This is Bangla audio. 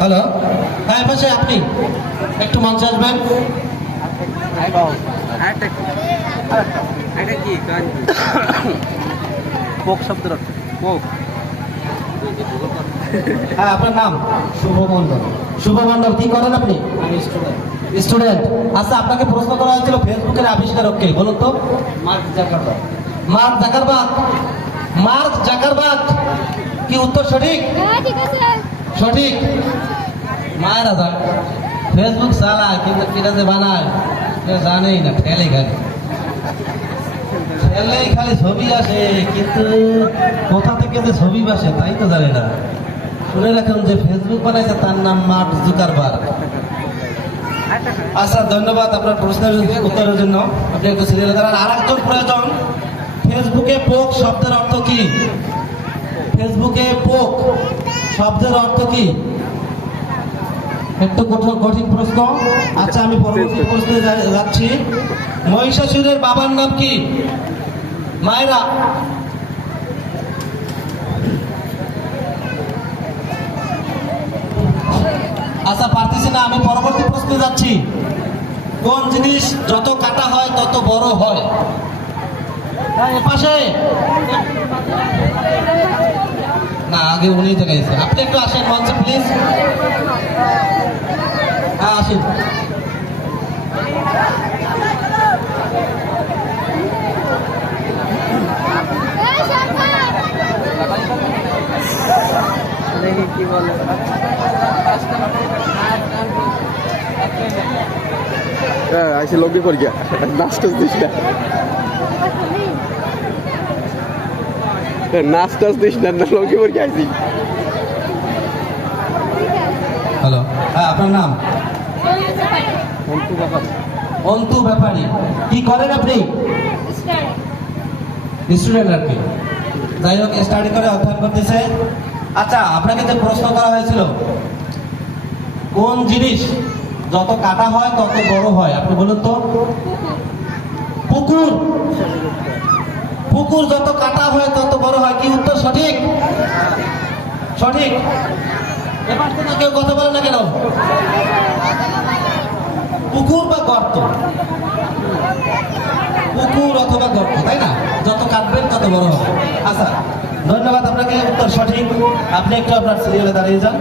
হ্যালো, হ্যাঁ পাশে আপনি একটু মঞ্চে আসবেন। হ্যাঁ, আপনার নাম? শুভ মন্ডল। শুভ মন্ডল, কি করেন আপনি? স্টুডেন্ট। আচ্ছা, আপনাকে প্রশ্ন করা হয়েছিল ফেসবুকের আবিষ্কারক কে বলুন তো? Mark Zuckerberg. Mark Zuckerberg. Mark Zuckerberg. কি উত্তর সঠিক? সঠিক। মায়েরা যাক, ফেসবুক চালায় কিন্তু কিটা যে বানায় জানেই না, ঠেলে খালি ঠেলেই খালি ছবি আসে, কিন্তু কোথা থেকে যে ছবি আসে তাই তো জানে না। শুনে রাখুন, যে ফেসবুক বানাইছে তার নাম মার্ক জুকারবার্গ। আচ্ছা, ধন্যবাদ আপনার প্রশ্নের উত্তরের জন্য। আপনি একটু সিরিয়ালে দাঁড়ান। আর একজন প্রয়োজন, ফেসবুকে পোক শব্দের অর্থ কি? ফেসবুকে পোক শব্দের অর্থ কি? একটু কঠিন প্রশ্ন। আচ্ছা, আমি পরবর্তী প্রশ্নে যাচ্ছি। মহিষাসুরের বাবার নাম কি? মায়েরা আচ্ছা, পারতেছি না, আমি পরবর্তী প্রশ্নে যাচ্ছি। কোন জিনিস যত কাটা হয় তত বড় হয়? পাশে না, আগে উনি দেখাইছে। আপনি একটু আসেন মঞ্চে প্লিজ। হ্যাঁ, আসেন। কি বলে আইসি লগে করি গিয়া নাচ টাচ দিস না, নাচ টাচ দিস না, লগে করি আইসি। হ্যালো, হ্যাঁ আপনার নাম? অন্তু ব্যাপারী। কি করেন আপনি? স্টুডেন্ট আর কি। যাই হোক, স্টাডি করে অধ্যয়ন করতেছে। আচ্ছা, আপনাকে যে প্রশ্ন করা হয়েছিল, কোন জিনিস যত কাটা হয় তত বড় হয়, আপনি বলুন তো? পুকুর। পুকুর যত কাটা হয় তত বড় হয়। কি উত্তর সঠিক? সঠিক। এবার তো কেউ কথা বলে না কেন? পুকুর বা গর্ত? পুকুর অথবা গর্ত, তাই না? যত কাটবেন তত বড় হবে। আচ্ছা, ধন্যবাদ আপনাকে, উত্তর সঠিক। আপনি একটু আপনার সিরিয়ালে দাঁড়িয়ে যান।